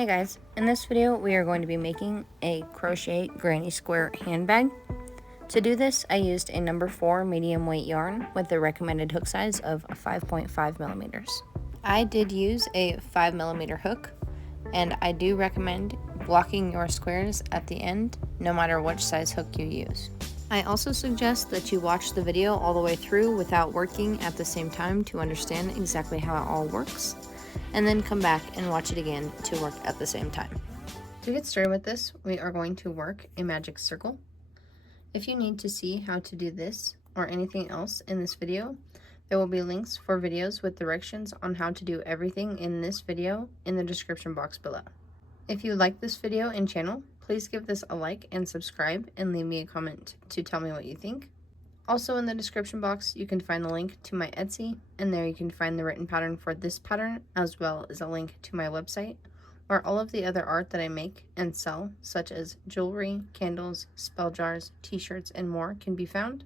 Hey guys, in this video we are going to be making a crochet granny square handbag. To do this, I used a number 4 medium weight yarn with the recommended hook size of 5.5 millimeters. I did use a 5 millimeter hook, and I do recommend blocking your squares at the end no matter which size hook you use. I also suggest that you watch the video all the way through without working at the same time to understand exactly how it all works, and then come back and watch it again to work at the same time. To get started with this, we are going to work a magic circle. If you need to see how to do this or anything else in this video, there will be links for videos with directions on how to do everything in this video in the description box below. If you like this video and channel, please give this a like and subscribe and leave me a comment to tell me what you think. Also in the description box, you can find the link to my Etsy, and there you can find the written pattern for this pattern, as well as a link to my website, where all of the other art that I make and sell, such as jewelry, candles, spell jars, t-shirts, and more, can be found.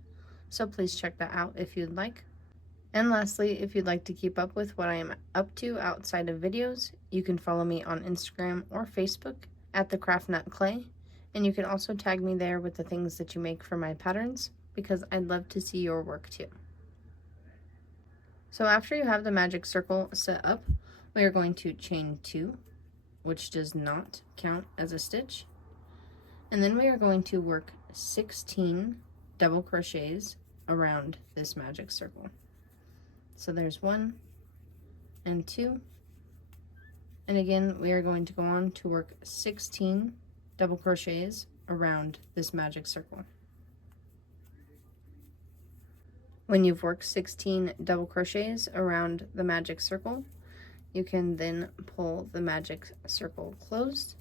So please check that out if you'd like. And lastly, if you'd like to keep up with what I am up to outside of videos, you can follow me on Instagram or Facebook at the Craft Nut Clay, and you can also tag me there with the things that you make for my patterns, because I'd love to see your work too. So after you have the magic circle set up, we are going to chain 2, which does not count as a stitch, and then we are going to work 16 double crochets around this magic circle. So there's 1 and 2, and again we are going to go on to work 16 double crochets around this magic circle. When you've worked 16 double crochets around the magic circle, you can then pull the magic circle closed.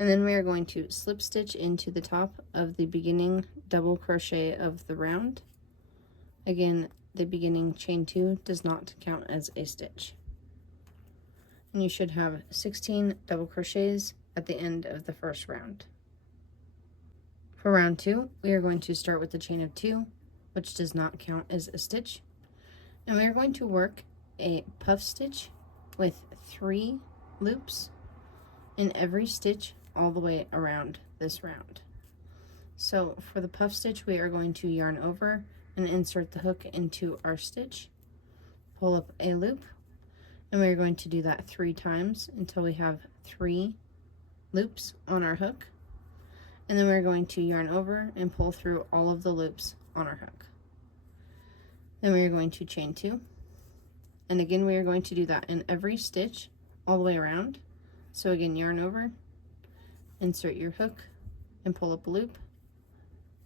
And then we are going to slip stitch into the top of the beginning double crochet of the round. Again, the beginning chain 2 does not count as a stitch. And you should have 16 double crochets at the end of the first round. For round 2, we are going to start with the chain of 2, which does not count as a stitch, and we are going to work a puff stitch with 3 loops in every stitch all the way around this round. So for the puff stitch, we are going to yarn over and insert the hook into our stitch, pull up a loop, and we are going to do that 3 times until we have 3 loops on our hook, and then we're going to yarn over and pull through all of the loops on our hook. Then we are going to chain 2, and again we are going to do that in every stitch all the way around. So again, yarn over, insert your hook, and pull up a loop,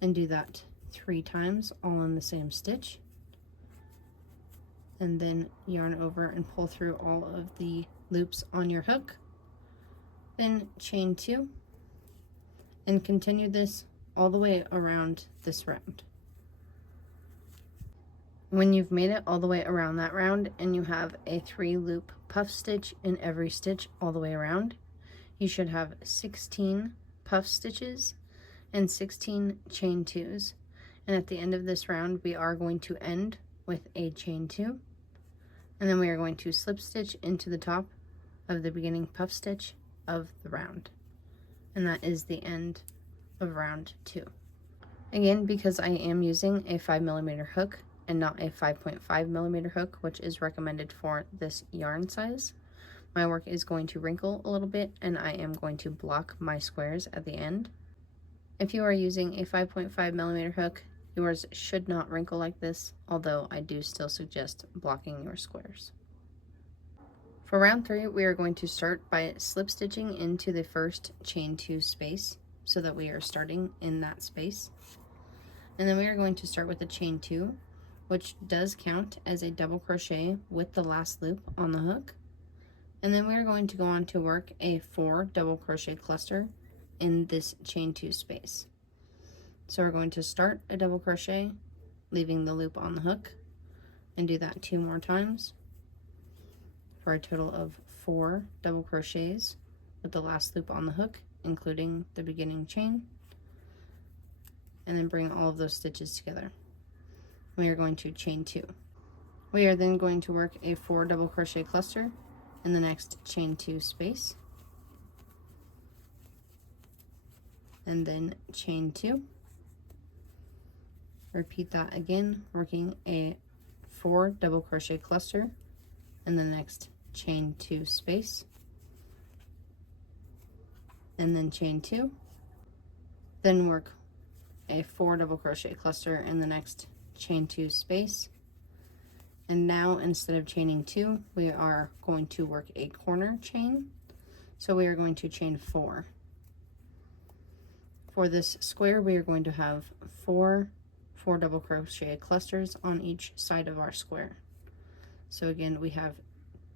and do that 3 times all in the same stitch, and then yarn over and pull through all of the loops on your hook. Then chain 2 and continue this all the way around this round. When you've made it all the way around that round and you have a 3 loop puff stitch in every stitch all the way around, you should have 16 puff stitches and 16 chain 2s. And at the end of this round, we are going to end with a chain 2, and then we are going to slip stitch into the top of the beginning puff stitch of the round, and that is the end of round 2. Again, because I am using a 5 millimeter hook and not a 5.5 millimeter hook, which is recommended for this yarn size, my work is going to wrinkle a little bit, and I am going to block my squares at the end. If you are using a 5.5 millimeter hook, yours should not wrinkle like this, although I do still suggest blocking your squares. For round 3, we are going to start by slip stitching into the first chain 2 space, so that we are starting in that space. And then we are going to start with the chain 2, which does count as a double crochet with the last loop on the hook. And then we are going to go on to work a 4 double crochet cluster in this chain 2 space. So we're going to start a double crochet, leaving the loop on the hook, and do that 2 more times, for a total of 4 double crochets with the last loop on the hook, including the beginning chain, and then bring all of those stitches together. We are going to chain 2. We are then going to work a 4 double crochet cluster in the next chain 2 space, and then chain 2. Repeat that again, working a 4 double crochet cluster in the next chain 2 space, and then chain 2. Then work a 4 double crochet cluster in the next chain 2 space. And now, instead of chaining 2, we are going to work a corner chain. So we are going to chain 4. For this square, we are going to have 4 double crochet clusters on each side of our square. So again, we have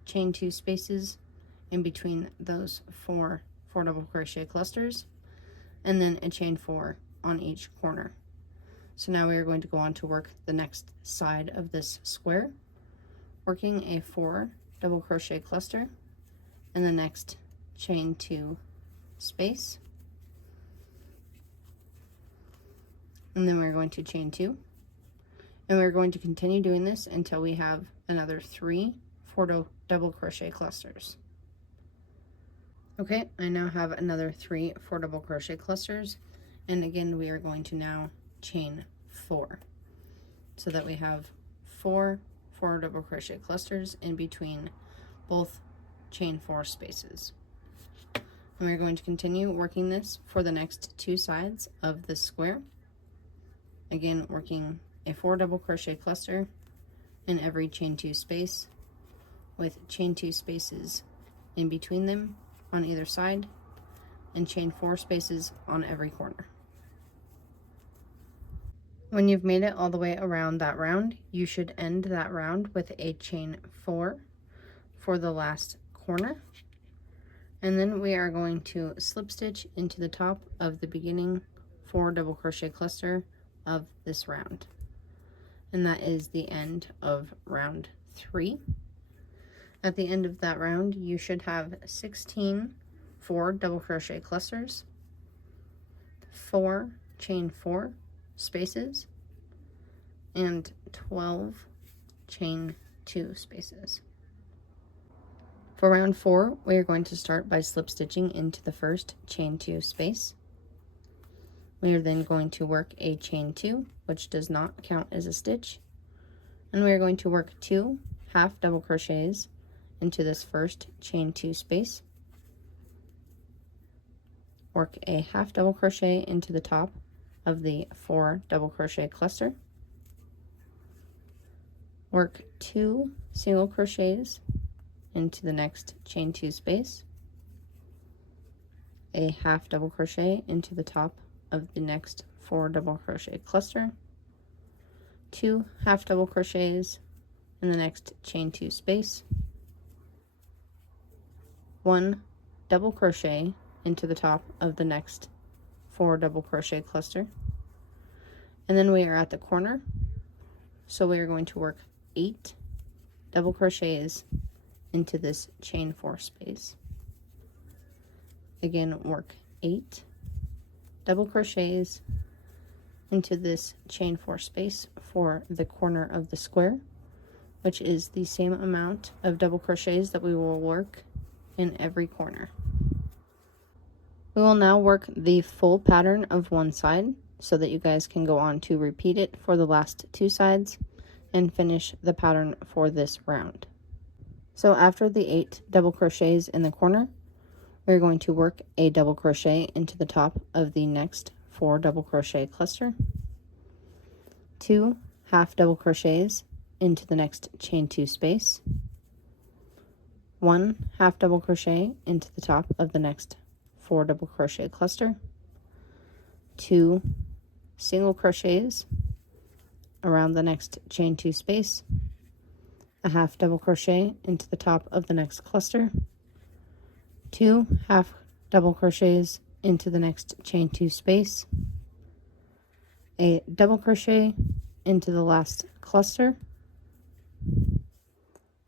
chain 2 spaces in between those 4 double crochet clusters, and then a chain 4 on each corner. So now we are going to go on to work the next side of this square, working a 4 double crochet cluster in the next chain 2 space, and then we're going to chain 2, and we're going to continue doing this until we have another 3 double crochet clusters. Okay, I now have another 3 double crochet clusters, and again we are going to now chain 4, so that we have 4 double crochet clusters in between both chain 4 spaces. And we're going to continue working this for the next 2 sides of this square. Again, working a 4 double crochet cluster in every chain 2 space, with chain 2 spaces in between them on either side, and chain 4 spaces on every corner. When you've made it all the way around that round, you should end that round with a chain 4 for the last corner. And then we are going to slip stitch into the top of the beginning 4 double crochet cluster of this round. And that is the end of round 3. At the end of that round, you should have 16 4 double crochet clusters, 4 chain 4 spaces, and 12 chain 2 spaces. For round 4, we are going to start by slip stitching into the first chain 2 space. We are then going to work a chain 2, which does not count as a stitch, and we are going to work 2 half double crochets into this first chain 2 space, work a half double crochet into the top of the 4 double crochet cluster, work 2 single crochets into the next chain 2 space, a half double crochet into the top of the next 4 double crochet cluster, 2 half double crochets in the next chain 2 space, 1 double crochet into the top of the next 4 double crochet cluster, and then we are at the corner, so we are going to work 8 double crochets into this chain 4 space. Again, work 8 double crochets into this chain 4 space for the corner of the square, which is the same amount of double crochets that we will work in every corner. We will now work the full pattern of one side so that you guys can go on to repeat it for the last 2 sides and finish the pattern for this round. So after the 8 double crochets in the corner, we're going to work a double crochet into the top of the next 4 double crochet cluster, 2 half double crochets into the next chain 2 space, 1 half double crochet into the top of the next 4 double crochet cluster, 2 single crochets around the next chain 2 space, a half double crochet into the top of the next cluster, 2 half double crochets into the next chain 2 space, a double crochet into the last cluster,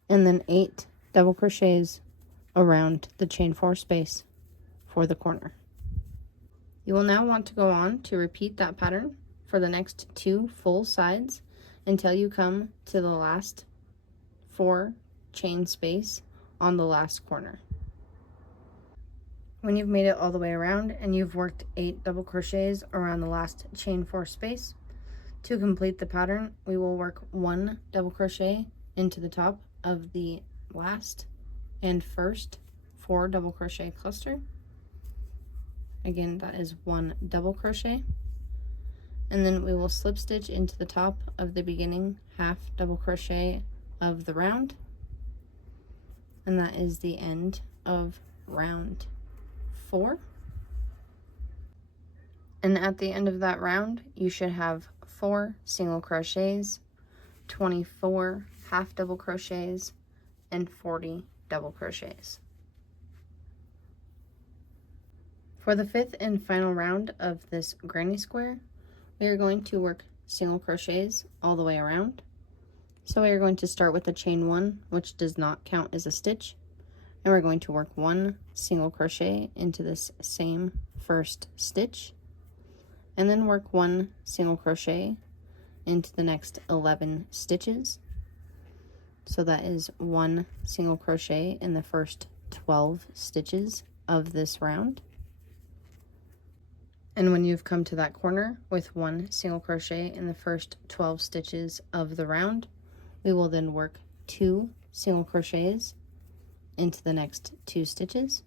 and then 8 double crochets around the chain 4 space for the corner. You will now want to go on to repeat that pattern for the next 2 full sides until you come to the last 4 chain space on the last corner. When you've made it all the way around and you've worked 8 double crochets around the last chain 4 space, to complete the pattern, we will work 1 double crochet into the top of the last and first 4 double crochet cluster. Again, that is 1 double crochet. And then we will slip stitch into the top of the beginning half double crochet of the round. And that is the end of round 4. And at the end of that round, you should have 4 single crochets, 24 half double crochets, and 40 double crochets. For the 5th and final round of this granny square, we are going to work single crochets all the way around. So we are going to start with the chain 1, which does not count as a stitch, and we're going to work 1 single crochet into this same first stitch, and then work 1 single crochet into the next 11 stitches. So that is 1 single crochet in the first 12 stitches of this round. And when you've come to that corner with 1 single crochet in the first 12 stitches of the round, we will then work 2 single crochets into the next 2 stitches.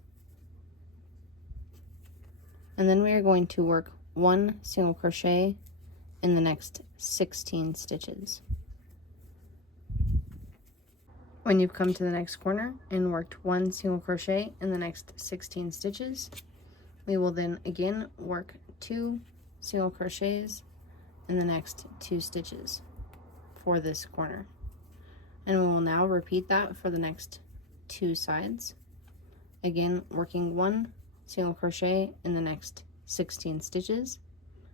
And then we are going to work 1 single crochet in the next 16 stitches. When you've come to the next corner and worked 1 single crochet in the next 16 stitches, we will then again work 2 single crochets in the next 2 stitches for this corner. And we will now repeat that for the next 2 sides. Again, working 1 single crochet in the next 16 stitches,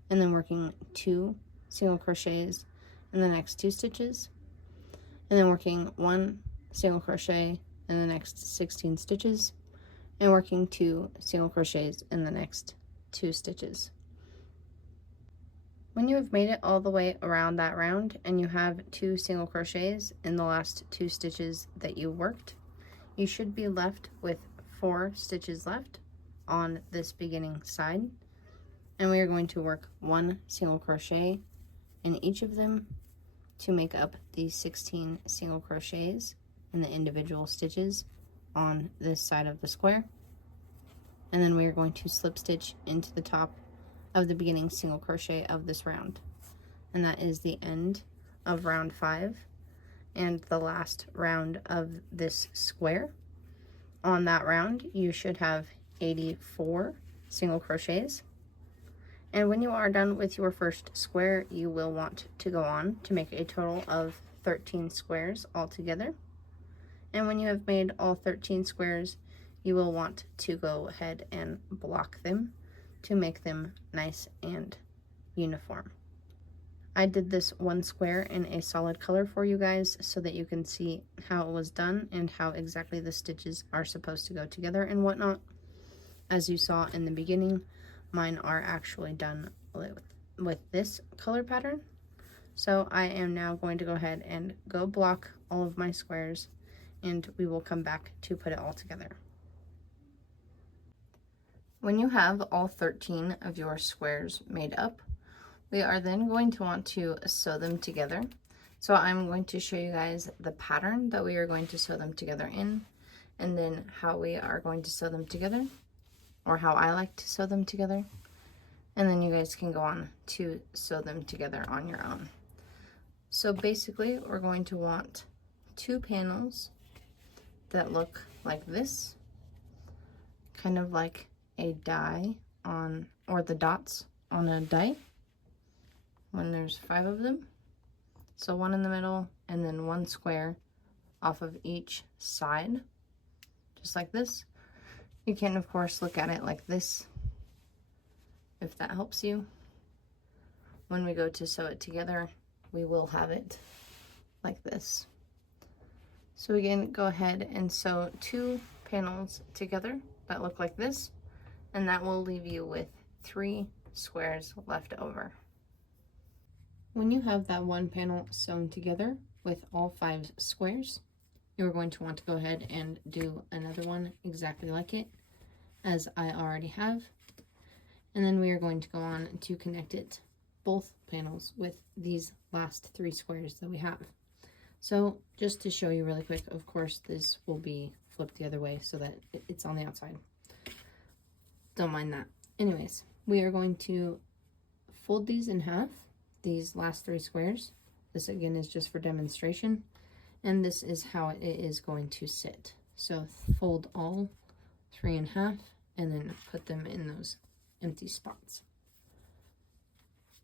and then working 2 single crochets in the next 2 stitches, and then working 1 single crochet in the next 16 stitches, and working 2 single crochets in the next 2 stitches. When you have made it all the way around that round and you have 2 single crochets in the last 2 stitches that you worked, you should be left with 4 stitches left on this beginning side, and we are going to work 1 single crochet in each of them to make up the 16 single crochets in the individual stitches on this side of the square. And then we are going to slip stitch into the top of the beginning single crochet of this round, and that is the end of round 5 and the last round of this square. On that round you should have 84 single crochets, and when you are done with your first square, you will want to go on to make a total of 13 squares altogether. And when you have made all 13 squares, you will want to go ahead and block them to make them nice and uniform. I did this one square in a solid color for you guys so that you can see how it was done and how exactly the stitches are supposed to go together and whatnot. As you saw in the beginning, mine are actually done with this color pattern. So I am now going to go ahead and go block all of my squares, and we will come back to put it all together. When you have all 13 of your squares made up, we are then going to want to sew them together. So I'm going to show you guys the pattern that we are going to sew them together in, and then how we are going to sew them together, or how I like to sew them together. And then you guys can go on to sew them together on your own. So basically, we're going to want 2 panels that look like this, kind of like a die on, or the dots on a die when there's 5 of them. So 1 in the middle, and then 1 square off of each side, just like this. You can of course look at it like this if that helps you. When we go to sew it together, we will have it like this. So again, go ahead and sew 2 panels together that look like this, and that will leave you with 3 squares left over. When you have that one panel sewn together with all 5 squares, you're going to want to go ahead and do another one exactly like it, as I already have. And then we are going to go on to connect it, both panels, with these last 3 squares that we have. So just to show you really quick, of course, this will be flipped the other way so that it's on the outside. Don't mind that. Anyways, we are going to fold these in half, these last 3 squares. This again is just for demonstration. And this is how it is going to sit. So fold all 3 in half and then put them in those empty spots.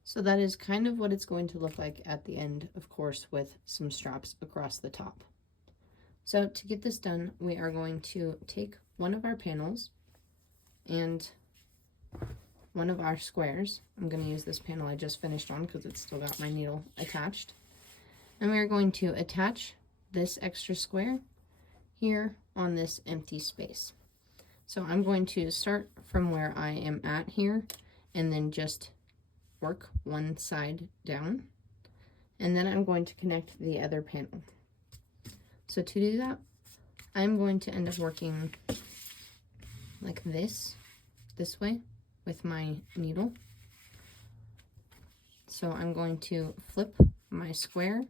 So that is kind of what it's going to look like at the end, of course, with some straps across the top. So to get this done, we are going to take one of our panels and one of our squares. I'm going to use this panel I just finished on because it's still got my needle attached. And we are going to attach this extra square here on this empty space. So I'm going to start from where I am at here and then just work one side down, and then I'm going to connect the other panel. So to do that, I'm going to end up working like this way with my needle. So I'm going to flip my square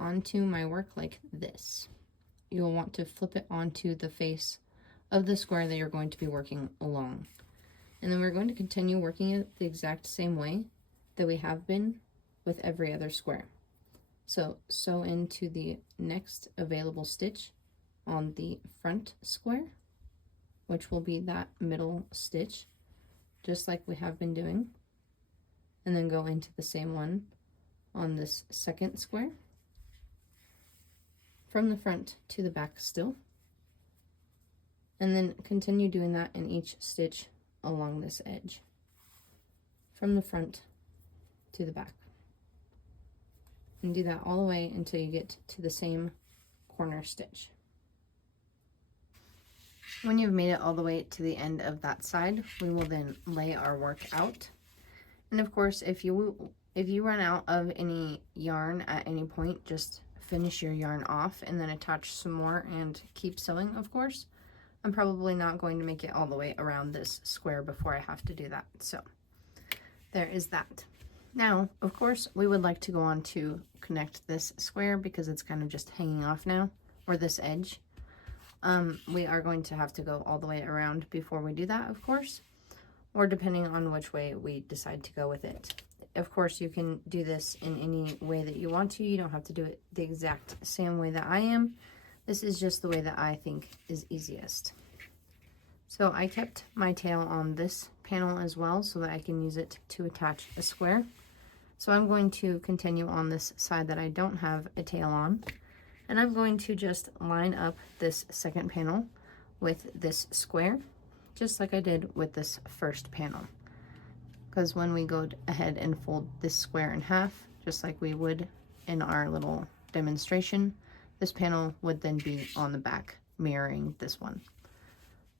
onto my work like this. You'll want to flip it onto the face of the square that you're going to be working along. And then we're going to continue working it the exact same way that we have been with every other square. So sew into the next available stitch on the front square, which will be that middle stitch, just like we have been doing. And then go into the same one on this second square, from the front to the back still. And then continue doing that in each stitch along this edge, from the front to the back. And do that all the way until you get to the same corner stitch. When you've made it all the way to the end of that side, we will then lay our work out. And of course, if you run out of any yarn at any point, just finish your yarn off and then attach some more and keep sewing, of course. I'm probably not going to make it all the way around this square before I have to do that. So there is that. Now, of course, we would like to go on to connect this square because it's kind of just hanging off now, or this edge. We are going to have to go all the way around before we do that, of course, or depending on which way we decide to go with it. Of course, you can do this in any way that you want to. You don't have to do it the exact same way that I am. This is just the way that I think is easiest. So I kept my tail on this panel as well so that I can use it to attach a square. So I'm going to continue on this side that I don't have a tail on. And I'm going to just line up this second panel with this square, just like I did with this first panel. Because when we go ahead and fold this square in half, just like we would in our little demonstration, this panel would then be on the back, mirroring this one.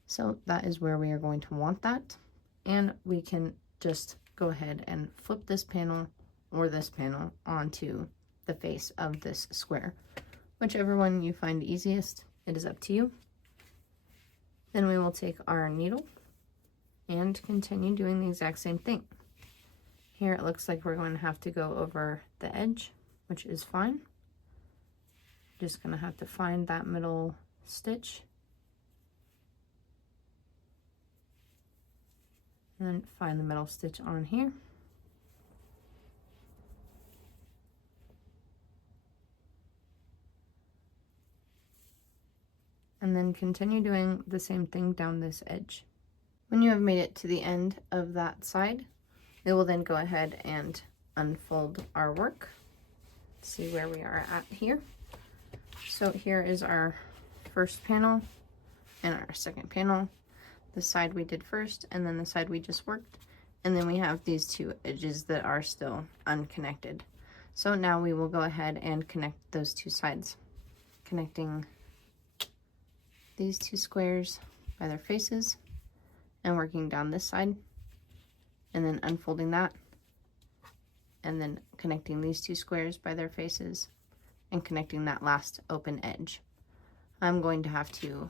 So that is where we are going to want that. And we can just go ahead and flip this panel or this panel onto the face of this square. Whichever one you find easiest, it is up to you. Then we will take our needle and continue doing the exact same thing. Here it looks like we're going to have to go over the edge, which is fine. Just going to have to find that middle stitch and then find the middle stitch on here. And then continue doing the same thing down this edge. When you have made it to the end of that side, we will then go ahead and unfold our work. See where we are at here. So here is our first panel and our second panel, the side we did first and then the side we just worked, and then we have these two edges that are still unconnected. So now we will go ahead and connect those two sides, connecting these two squares by their faces and working down this side and then unfolding that and then connecting these two squares by their faces and connecting that last open edge. I'm going to have to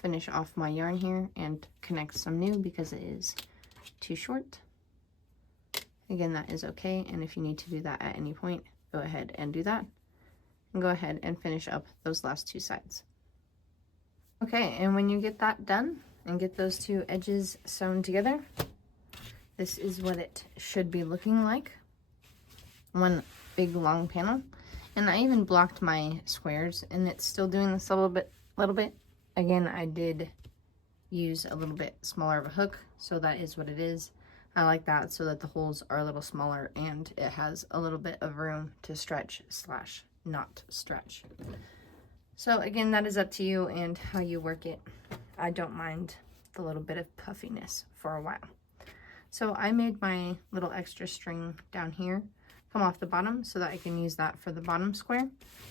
finish off my yarn here and connect some new because it is too short. Again, that is okay, and if you need to do that at any point, go ahead and do that. And go ahead and finish up those last two sides. Okay, and when you get that done and get those two edges sewn together, this is what it should be looking like. One big long panel. And I even blocked my squares, and it's still doing this a little bit. Again, I did use a little bit smaller of a hook, so that is what it is. I like that so that the holes are a little smaller and it has a little bit of room to stretch slash not stretch. So again, that is up to you and how you work it. I don't mind the little bit of puffiness for a while. So I made my little extra string down here come off the bottom so that I can use that for the bottom square.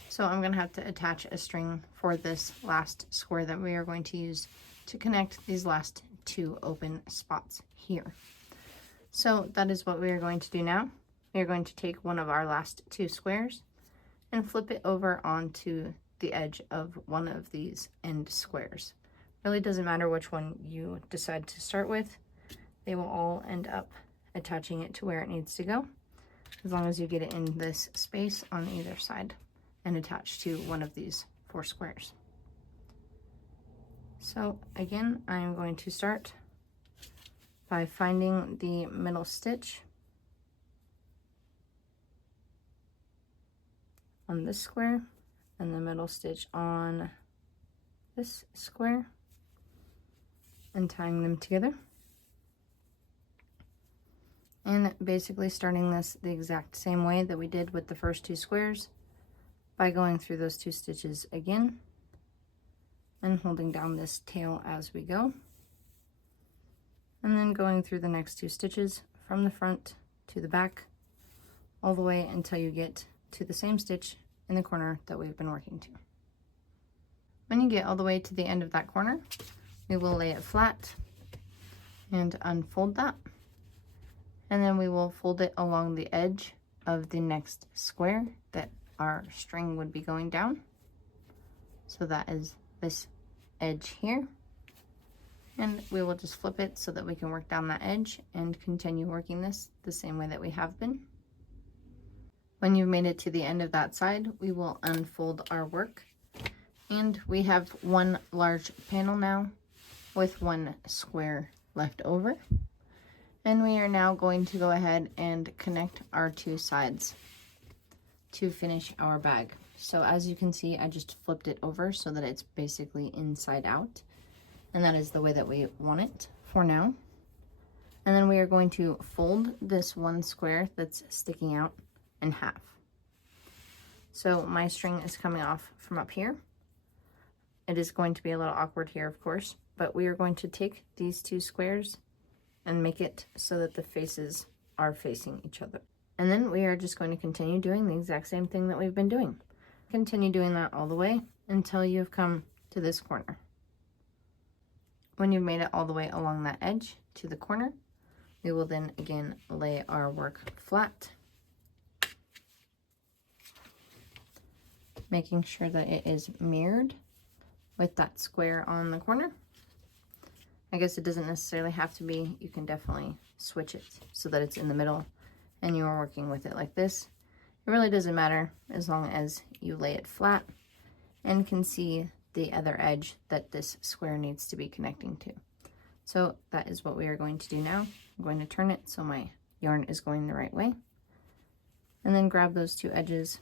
So I'm going to have to attach a string for this last square that we are going to use to connect these last two open spots here. So that is what we are going to do now. We are going to take one of our last two squares and flip it over onto the edge of one of these end squares. Really doesn't matter which one you decide to start with. They will all end up attaching it to where it needs to go, as long as you get it in this space on either side and attach to one of these 4 squares. So again, I am going to start by finding the middle stitch on this square and the middle stitch on this square and tying them together. And basically starting this the exact same way that we did with the first 2 squares by going through those 2 stitches again and holding down this tail as we go. And then going through the next 2 stitches from the front to the back all the way until you get to the same stitch in the corner that we've been working to. When you get all the way to the end of that corner, we will lay it flat and unfold that. And then we will fold it along the edge of the next square that our string would be going down. So that is this edge here. And we will just flip it so that we can work down that edge and continue working this the same way that we have been. When you've made it to the end of that side, we will unfold our work. And we have one large panel now with one square left over. And we are now going to go ahead and connect our 2 sides to finish our bag. So as you can see, I just flipped it over so that it's basically inside out. And that is the way that we want it for now. And then we are going to fold this one square that's sticking out in half. So my string is coming off from up here. It is going to be a little awkward here, of course, but we are going to take these 2 squares and make it so that the faces are facing each other. And then we are just going to continue doing the exact same thing that we've been doing. Continue doing that all the way until you've come to this corner. When you've made it all the way along that edge to the corner, we will then again lay our work flat, making sure that it is mirrored with that square on the corner. I guess it doesn't necessarily have to be. You can definitely switch it so that it's in the middle and you are working with it like this. It really doesn't matter as long as you lay it flat and can see the other edge that this square needs to be connecting to. So that is what we are going to do now. I'm going to turn it so my yarn is going the right way. And then grab those 2 edges,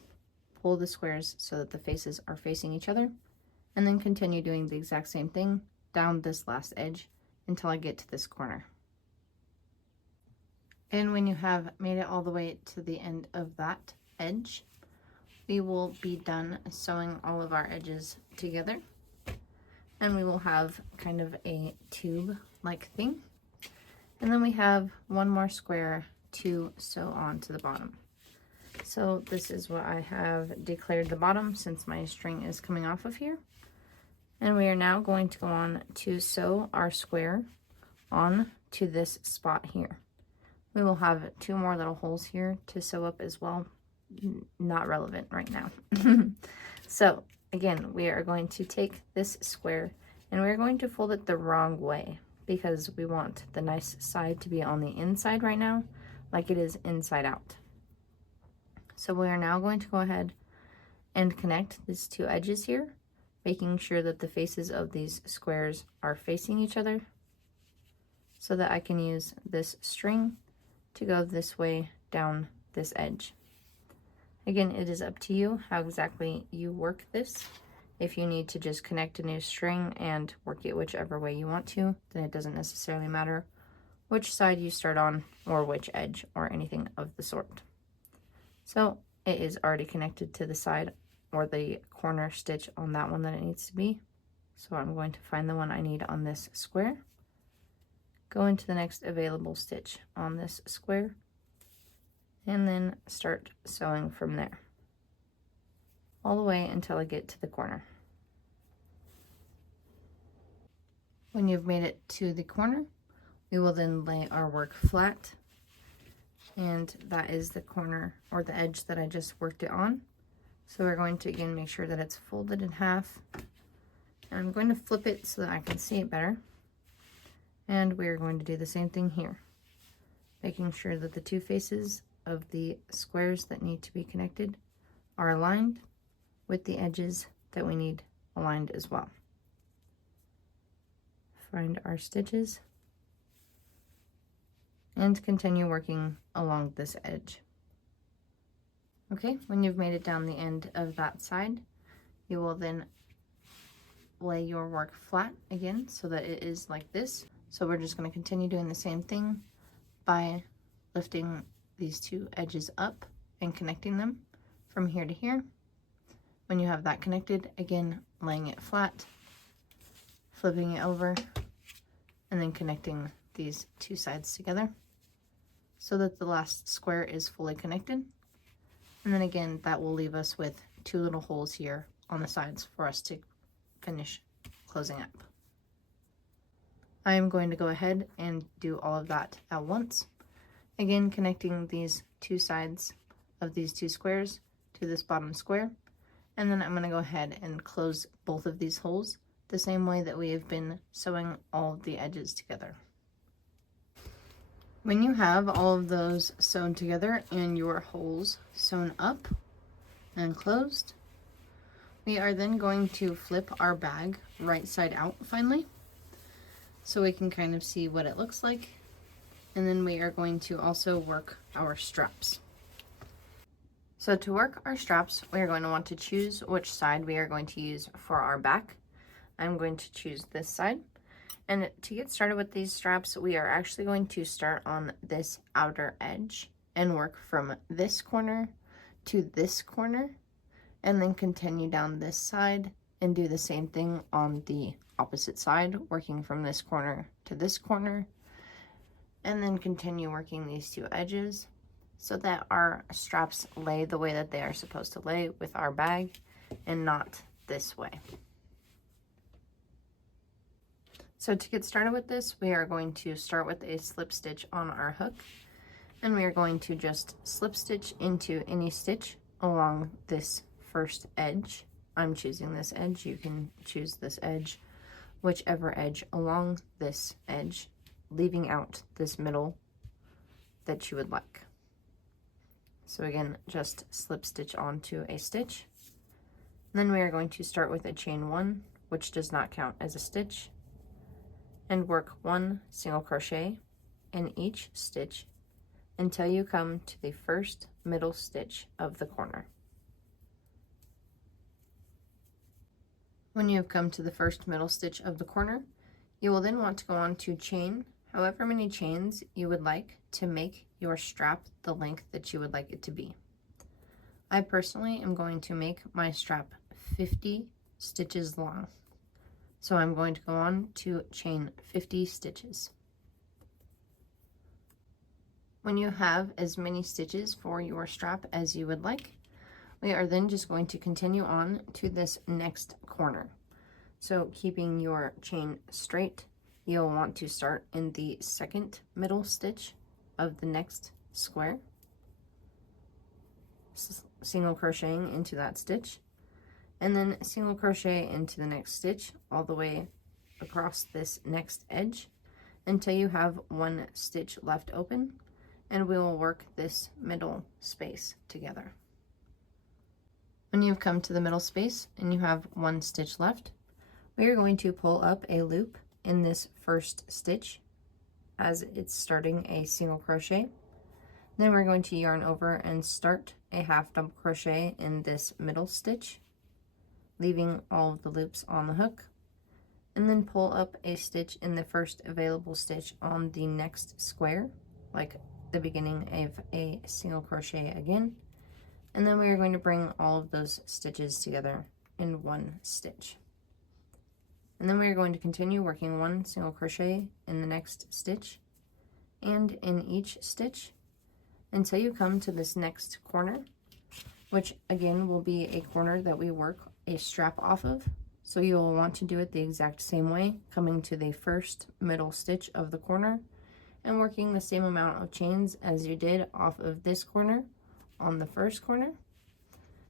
pull the squares so that the faces are facing each other, and then continue doing the exact same thing down this last edge until I get to this corner. And when you have made it all the way to the end of that edge, we will be done sewing all of our edges together. And we will have kind of a tube-like thing. And then we have one more square to sew on to the bottom. So this is what I have declared the bottom since my string is coming off of here. And we are now going to go on to sew our square on to this spot here. We will have 2 more little holes here to sew up as well. Not relevant right now. So again, we are going to take this square and we're going to fold it the wrong way because we want the nice side to be on the inside right now, like it is inside out. So we are now going to go ahead and connect these 2 edges here, making sure that the faces of these squares are facing each other so that I can use this string to go this way down this edge. Again, it is up to you how exactly you work this. If you need to just connect a new string and work it whichever way you want to, then it doesn't necessarily matter which side you start on or which edge or anything of the sort. So it is already connected to the side or the corner stitch on that one that it needs to be. So I'm going to find the one I need on this square, go into the next available stitch on this square, and then start sewing from there all the way until I get to the corner. When you've made it to the corner, we will then lay our work flat, and that is the corner or the edge that I just worked it on. So we're going to again make sure that it's folded in half, and I'm going to flip it so that I can see it better. And we're going to do the same thing here, making sure that the 2 faces of the squares that need to be connected are aligned with the edges that we need aligned as well. Find our stitches and continue working along this edge. Okay, when you've made it down the end of that side, you will then lay your work flat again so that it is like this. So we're just going to continue doing the same thing by lifting these 2 edges up and connecting them from here to here. When you have that connected, again, laying it flat, flipping it over, and then connecting these 2 sides together so that the last square is fully connected. And then again, that will leave us with 2 little holes here on the sides for us to finish closing up. I am going to go ahead and do all of that at once. Again, connecting these 2 sides of these 2 squares to this bottom square. And then I'm going to go ahead and close both of these holes the same way that we have been sewing all of the edges together. When you have all of those sewn together and your holes sewn up and closed, we are then going to flip our bag right side out finally, so we can kind of see what it looks like. And then we are going to also work our straps. So to work our straps, we are going to want to choose which side we are going to use for our back. I'm going to choose this side. And to get started with these straps, we are actually going to start on this outer edge and work from this corner to this corner, and then continue down this side and do the same thing on the opposite side, working from this corner to this corner, and then continue working these 2 edges so that our straps lay the way that they are supposed to lay with our bag and not this way. So to get started with this, we are going to start with a slip stitch on our hook, and we are going to just slip stitch into any stitch along this first edge. I'm choosing this edge. You can choose this edge, whichever edge along this edge, leaving out this middle that you would like. So again, just slip stitch onto a stitch. And then we are going to start with a chain 1, which does not count as a stitch, and work 1 single crochet in each stitch until you come to the first middle stitch of the corner. When you have come to the first middle stitch of the corner, you will then want to go on to chain however many chains you would like to make your strap the length that you would like it to be. I personally am going to make my strap 50 stitches long. So I'm going to go on to chain 50 stitches. When you have as many stitches for your strap as you would like, we are then just going to continue on to this next corner. So keeping your chain straight, you'll want to start in the second middle stitch of the next square, single crocheting into that stitch, and then single crochet into the next stitch all the way across this next edge until you have one stitch left open, and we will work this middle space together. When you've come to the middle space and you have one stitch left, we are going to pull up a loop in this first stitch as it's starting a single crochet. Then we're going to yarn over and start a half double crochet in this middle stitch, leaving all of the loops on the hook, and then pull up a stitch in the first available stitch on the next square, like the beginning of a single crochet again, and then we are going to bring all of those stitches together in one stitch. And then we are going to continue working one single crochet in the next stitch and in each stitch until you come to this next corner, which again will be a corner that we work a strap off of. So you will want to do it the exact same way, coming to the first middle stitch of the corner and working the same amount of chains as you did off of this corner on the first corner,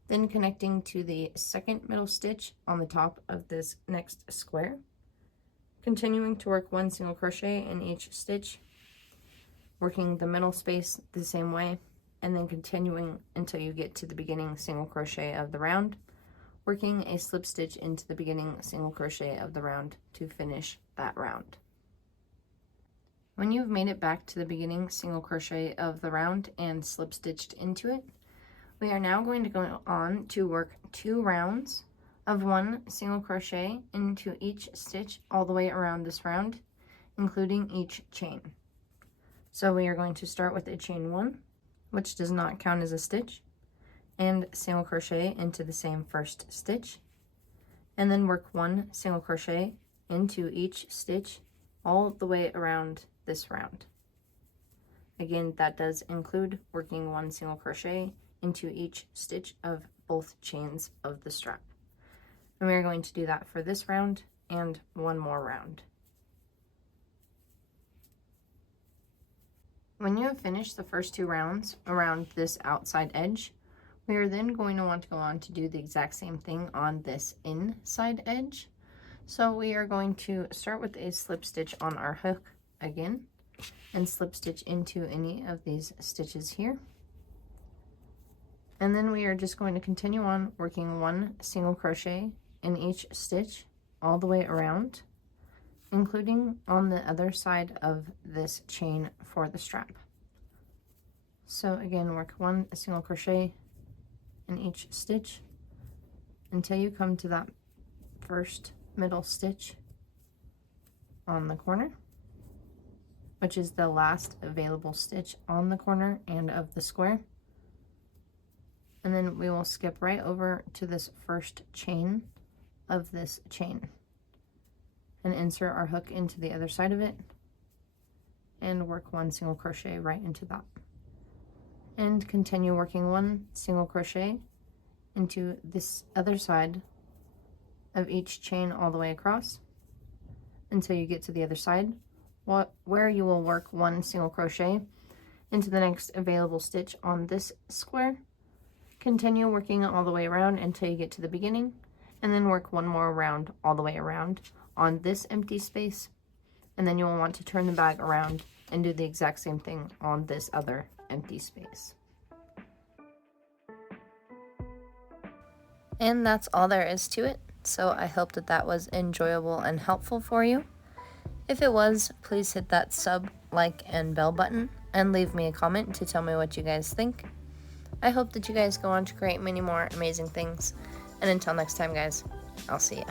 then connecting to the second middle stitch on the top of this next square, continuing to work one single crochet in each stitch, working the middle space the same way, and then continuing until you get to the beginning single crochet of the round, working a slip stitch into the beginning single crochet of the round to finish that round. When you've made it back to the beginning single crochet of the round and slip stitched into it, we are now going to go on to work 2 rounds of one single crochet into each stitch all the way around this round, including each chain. So we are going to start with a chain 1, which does not count as a stitch, and single crochet into the same first stitch, and then work one single crochet into each stitch all the way around this round. Again, that does include working one single crochet into each stitch of both chains of the strap. And we're going to do that for this round and one more round. When you have finished the first 2 rounds around this outside edge, we are then going to want to go on to do the exact same thing on this inside edge. So we are going to start with a slip stitch on our hook again and slip stitch into any of these stitches here. And then we are just going to continue on working one single crochet in each stitch all the way around, including on the other side of this chain for the strap. So again, work one single crochet in each stitch until you come to that first middle stitch on the corner, which is the last available stitch on the corner and of the square. And then we will skip right over to this first chain of this chain and insert our hook into the other side of it and work one single crochet right into that, and continue working one single crochet into this other side of each chain all the way across until you get to the other side, where you will work one single crochet into the next available stitch on this square. Continue working all the way around until you get to the beginning, and then work one more round all the way around on this empty space, and then you will want to turn the bag around and do the exact same thing on this other empty space. And that's all there is to it. So I hope that that was enjoyable and helpful for you. If it was, please hit that sub, like, and bell button and leave me a comment to tell me what you guys think. I hope that you guys go on to create many more amazing things. And until next time, guys, I'll see ya.